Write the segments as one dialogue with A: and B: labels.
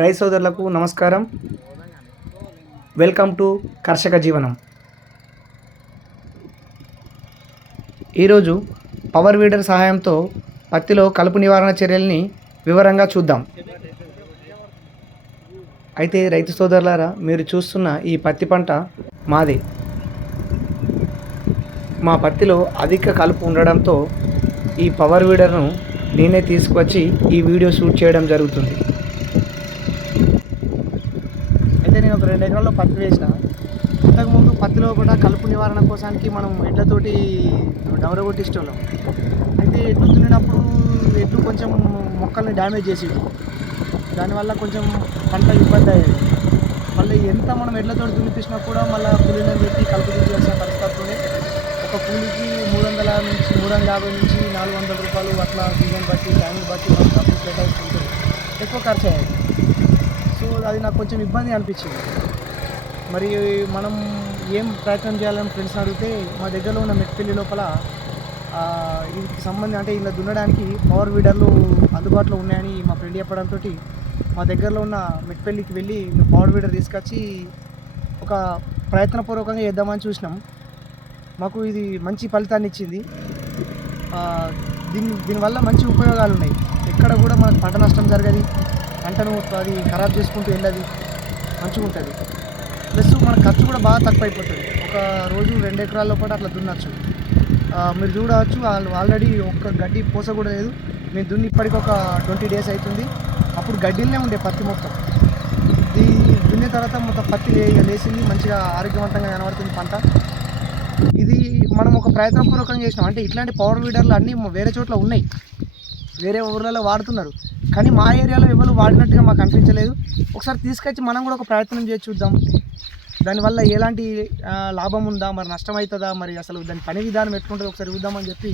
A: రైతు సోదరులకు నమస్కారం. వెల్కమ్ టు కర్షక జీవనం. ఈరోజు పవర్ వీడర్ సహాయంతో పత్తిలో కలుపు నివారణ చర్యల్ని వివరంగా చూద్దాం. అయితే రైతు సోదరులారా మీరు చూస్తున్న ఈ పత్తి పంట మాదే. మా పత్తిలో అధిక కలుపు ఉండడంతో ఈ పవర్ వీడర్ను నేనే తీసుకువచ్చి ఈ వీడియో షూట్ చేయడం జరుగుతుంది. అయితే నేను ఒక రెండు ఎకరాల్లో పత్తి వేసిన. ఇంతకుముందు పత్తిలో కూడా కలుపు నివారణ కోసానికి మనం ఎడ్లతోటి డవర కొట్టించేవాళ్ళం అయితే ఎడ్లు దున్నినప్పుడు ఎడ్లు కొంచెం మొక్కల్ని డ్యామేజ్ చేసేవి. దానివల్ల కొంచెం పంట ఇబ్బంది అయ్యేది. మళ్ళీ ఎంత మనం ఎడ్లతో దున్నిపించినా కూడా మళ్ళీ కూలీలను పెట్టి కలుపు తీయాల్సిన పరిస్థితుల్లోనే ఒక కూలీకి మూడు వందల నుంచి మూడు వందల యాభై నుంచి నాలుగు వందల రూపాయలు అట్లా సీజన్ బట్టి టైం బట్టి మనం డబ్బులు కేటాయిస్తుంటుంది. ఎక్కువ ఖర్చు అయ్యేది. అది నాకు కొంచెం ఇబ్బంది అనిపించింది. మరి మనం ఏం ప్రయత్నం చేయాలని ఫ్రెండ్స్ అడిగితే మా దగ్గరలో ఉన్న మెట్పల్లి లోపల వీటికి సంబంధం అంటే ఇలా దున్నడానికి పవర్ వీడర్లు అందుబాటులో ఉన్నాయని మా ఫ్రెండ్ చెప్పడంతో మా దగ్గరలో ఉన్న మెట్పల్లికి వెళ్ళి మేము పవర్ వీడర్ తీసుకొచ్చి ఒక ప్రయత్నపూర్వకంగా చేద్దామని చూసినాం. మాకు ఇది మంచి ఫలితాన్ని ఇచ్చింది. దీని దీనివల్ల మంచి ఉపయోగాలు ఉన్నాయి. ఎక్కడ కూడా మనకు పంట నష్టం జరగదు. పంటను అది ఖరాబ్ చేసుకుంటూ వెళ్ళదు మంచిగా ఉంటుంది. ప్లస్ మన ఖర్చు కూడా బాగా తక్కువ అయిపోతుంది ఒక రోజు రెండు ఎకరాల లోపల అట్లా దున్నచ్చు. మీరు చూడవచ్చు వాళ్ళు ఆల్రెడీ ఒక్క గడ్డి పూస కూడా లేదు. మేము దున్ని ఇప్పటికి ఒక ట్వంటీ డేస్ అవుతుంది. అప్పుడు గడ్డిలోనే ఉండే పత్తి మొత్తం. ఈ దున్నిన తర్వాత మొత్తం పత్తి లేచింది మంచిగా ఆరోగ్యవంతంగా కనబడుతుంది పంట. ఇది మనం ఒక ప్రయత్నపూర్వకంగా చేసినాం. అంటే ఇట్లాంటి పవర్ వీడర్లు అన్నీ వేరే చోట్ల ఉన్నాయి. వేరే ఊర్లలో వాడుతున్నారు. కానీ మా ఏరియాలో ఎవరు వాడినట్టుగా మాకు అనిపించలేదు. ఒకసారి తీసుకొచ్చి మనం కూడా ఒక ప్రయత్నం చేసి చూద్దాం. దానివల్ల ఎలాంటి లాభం ఉందా మరి నష్టం అవుతుందా మరి అసలు దాని పని విధానం ఎట్లుంటుందో ఒకసారి చూద్దామని చెప్పి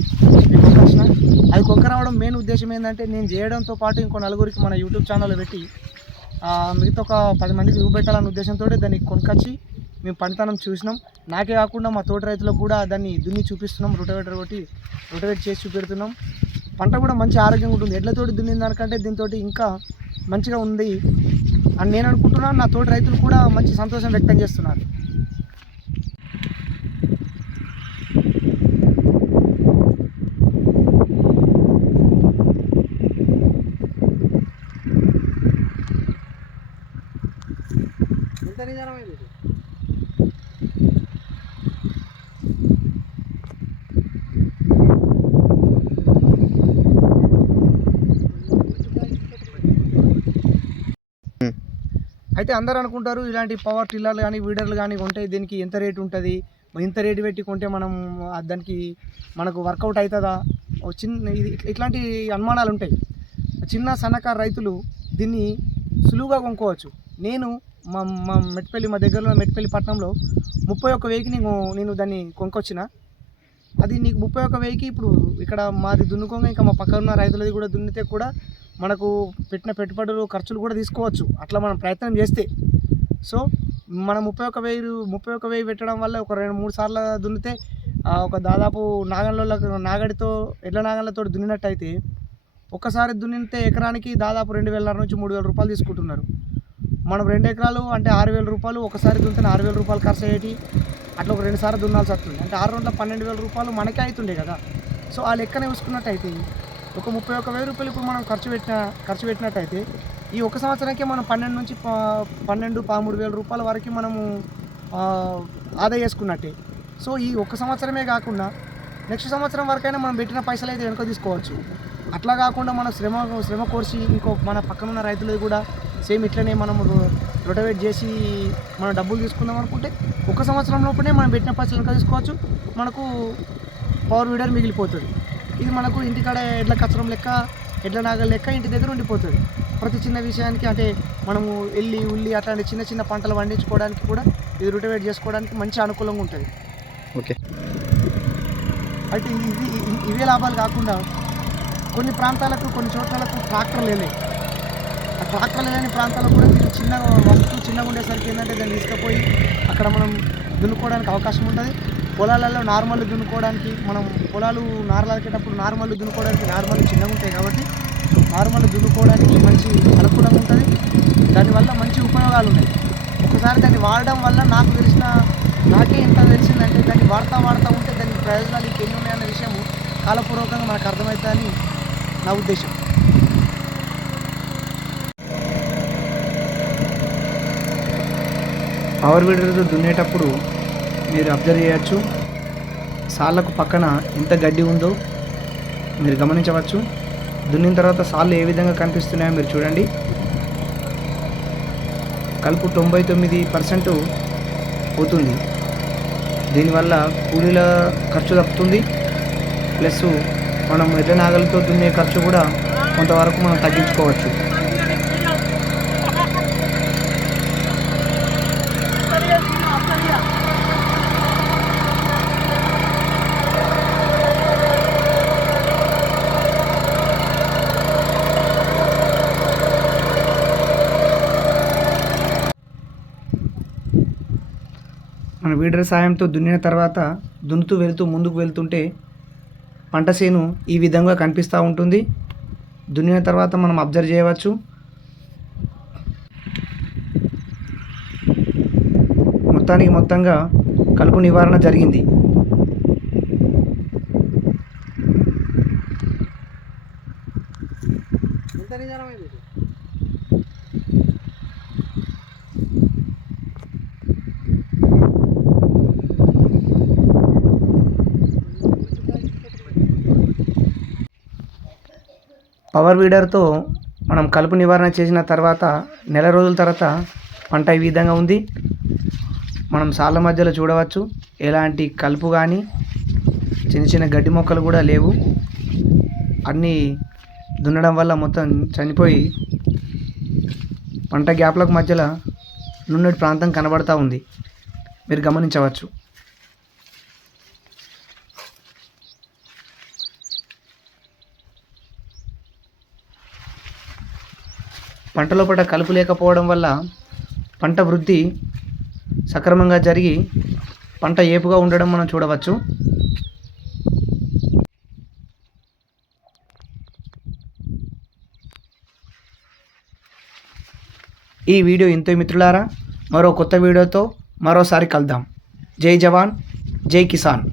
A: నేను కొనుకొచ్చిన అది కొక్క రావడం మెయిన్ ఉద్దేశం ఏంటంటే నేను చేయడంతో పాటు ఇంకో నలుగురికి మన యూట్యూబ్ ఛానల్లో పెట్టి మిగతా ఒక పది మందికి చూపెట్టాలనే ఉద్దేశంతో దాన్ని కొనుకొచ్చి మేము పనితనం చూసినాం. నాకే కాకుండా మా తోట రైతులకు కూడా దాన్ని దున్ని చూపిస్తున్నాం రొటవేటర్ కొట్టి రొటవేట్ చేసి చూపెడుతున్నాం. పంట కూడా మంచి ఆరోగ్యంగా ఉంటుంది. ఎడ్లతోటి దున్నిన దానికంటే దీంతో ఇంకా మంచిగా ఉంది. అని నేను అనుకుంటున్నాను నా తోటి రైతులు కూడా మంచి సంతోషం వ్యక్తం చేస్తున్నారు. ఎంత నిజానమైంది అయితే అందరు అనుకుంటారు ఇలాంటి పవర్ టిల్లర్లు కానీ వీడర్లు కానీ కొంటే దీనికి ఎంత రేటు ఉంటుంది? ఇంత రేటు పెట్టి కొంటే మనం దానికి మనకు వర్కౌట్ అవుతుందా చిన్న ఇది ఇట్లాంటి అనుమానాలు ఉంటాయి. చిన్న సన్నకారు రైతులు దీన్ని సులువుగా కొనుక్కోవచ్చు. నేను మా మా మెట్పల్లి మా దగ్గరలో మెట్పల్లి పట్టణంలో ముప్పై ఒక్క వెయ్యికి నేను నేను దాన్ని కొనుక్కొచ్చిన. అది నీకు ముప్పై ఒక్క వెయ్యికి ఇప్పుడు ఇక్కడ మాది దున్నుకోగా ఇంకా మా పక్కన ఉన్న రైతులది కూడా దున్నితే కూడా మనకు పెట్టిన పెట్టుబడులు ఖర్చులు కూడా తీసుకోవచ్చు. అట్లా మనం ప్రయత్నం చేస్తే. సో మనం ముప్పై ఒక వెయ్యి ముప్పై ఒక వెయ్యి పెట్టడం వల్ల ఒక రెండు మూడు సార్లు దున్నితే ఒక దాదాపు నాగంలో నాగడితో ఎడ్ల నాగంలతో దున్నినట్టయితే ఒక్కసారి దున్నితే ఎకరానికి దాదాపు రెండు వేల నుంచి మూడు వేల రూపాయలు తీసుకుంటున్నారు. మనం రెండు ఎకరాలు అంటే ఆరు వేల రూపాయలు ఒకసారి దున్నితే ఆరు వేల రూపాయలు ఖర్చు అయ్యేటి అట్లా ఒక రెండు సార్లు దున్నాల్సి వస్తుంది. అంటే ఆరు వందల పన్నెండు వేల రూపాయలు మనకే అవుతుండే కదా. సో ఆ లెక్కనే చూసుకున్నట్టయితే ఒక ముప్పై ఒక్క వెయ్యి రూపాయలు ఇప్పుడు మనం ఖర్చు పెట్టిన ఖర్చు పెట్టినట్టయితే ఈ ఒక సంవత్సరానికి మనం పన్నెండు నుంచి ప- పన్నెండు పదమూడు వేల రూపాయల వరకు మనము ఆదా చేసుకున్నట్టే. సో ఈ ఒక్క సంవత్సరమే కాకుండా నెక్స్ట్ సంవత్సరం వరకైనా మనం పెట్టిన పైసలు అయితే వెనుక తీసుకోవచ్చు. అట్లా కాకుండా మనం శ్రమ శ్రమ కోర్చి ఇంకో మన పక్కన ఉన్న రైతులు కూడా సేమ్ ఇట్లనే మనం రొటవేట్ చేసి మనం డబ్బులు తీసుకుందాం అనుకుంటే ఒక సంవత్సరం లోపలే మనం పెట్టిన పైసలు వెనుక తీసుకోవచ్చు. మనకు పవర్ వీడర్ మిగిలిపోతుంది. ఇది మనకు ఇంటికాడ ఎడ్ల కచ్చరం లెక్క ఎడ్ల నాగల లెక్క ఇంటి దగ్గర ఉండిపోతుంది. ప్రతి చిన్న విషయానికి అంటే మనము ఎల్లి ఉల్లి అట్లాంటి చిన్న చిన్న పంటలు పండించుకోవడానికి కూడా ఇది రొటవేట్ చేసుకోవడానికి మంచి అనుకూలంగా ఉంటుంది.
B: ఓకే.
A: అయితే ఇది ఇవే లాభాలు కాకుండా కొన్ని ప్రాంతాలకు కొన్ని చోట్లకు ట్రాక్టర్లు వెళ్ళాయి. ఆ ట్రాక్టర్లు లేని ప్రాంతాలకు కూడా ఇది చిన్న వస్తువు చిన్నగా ఉండేసరికి ఏంటంటే దాన్ని తీసుకుపోయి అక్కడ మనం దున్నుకోవడానికి అవకాశం ఉంటుంది. పొలాలలో నార్మల్ దున్నుకోవడానికి మనం పొలాలు నార్లకేటప్పుడు నార్మల్ దున్నుకోవడానికి నార్మల్ చిన్నగా ఉంటాయి కాబట్టి నార్మల్ దున్నుకోవడానికి మంచి అనుకూలంగా ఉంటుంది. దానివల్ల మంచి ఉపయోగాలు ఉన్నాయి. ఒకసారి దాన్ని వాడడం వల్ల నాకు తెలిసిన నాకే ఎంత తెలిసిందంటే దాన్ని వాడతా వాడుతూ ఉంటే దాని ప్రయోజనాలు ఇంకెన్ని ఉన్నాయన్న విషయం కాలపూర్వకంగా మనకు అర్థమవుతుందని నా ఉద్దేశం. పవర్ వీడర్తో దున్నేటప్పుడు మీరు అబ్జర్వ్ చేయొచ్చు. సాళ్ళకు పక్కన ఎంత గడ్డి ఉందో మీరు గమనించవచ్చు. దున్నిన తర్వాత సాళ్ళు ఏ విధంగా కనిపిస్తున్నాయో మీరు చూడండి. కలుపు తొంభై తొమ్మిది పర్సెంట్ పోతుంది. దీనివల్ల కూలీల ఖర్చు తప్పుతుంది. ప్లస్ మనం ఎర్ర నాగలతో దున్నే ఖర్చు కూడా కొంతవరకు మనం తగ్గించుకోవచ్చు. మన వీడర్ సాయంతో దున్నిన తర్వాత దున్నుతూ వెళ్తూ ముందుకు వెళ్తుంటే పంట చేను ఈ విధంగా కనిపిస్తూ ఉంటుంది. దున్నిన తర్వాత మనం అబ్జర్వ్ చేయవచ్చు. మొత్తానికి మొత్తంగా కలుపు నివారణ జరిగింది. పవర్ వీడర్తో మనం కలుపు నివారణ చేసిన తర్వాత నెల రోజుల తర్వాత పంట ఈ విధంగా ఉంది. మనం సాళ్ళ మధ్యలో చూడవచ్చు. ఎలాంటి కలుపు కానీ చిన్న చిన్న గడ్డి మొక్కలు కూడా లేవు. అన్నీ దున్నడం వల్ల మొత్తం చనిపోయి పంట గ్యాప్లకు మధ్యలో నున్నటి ప్రాంతం కనబడతా ఉంది. మీరు గమనించవచ్చు. పంటలో పడ్డ కలుపు లేకపోవడం వల్ల పంట వృద్ధి సక్రమంగా జరిగి పంట ఏపుగా ఉండడం మనం చూడవచ్చు. ఈ వీడియో ఇంతే మిత్రులారా మరో కొత్త వీడియోతో మరోసారి కలుద్దాం. జై జవాన్ జై కిసాన్.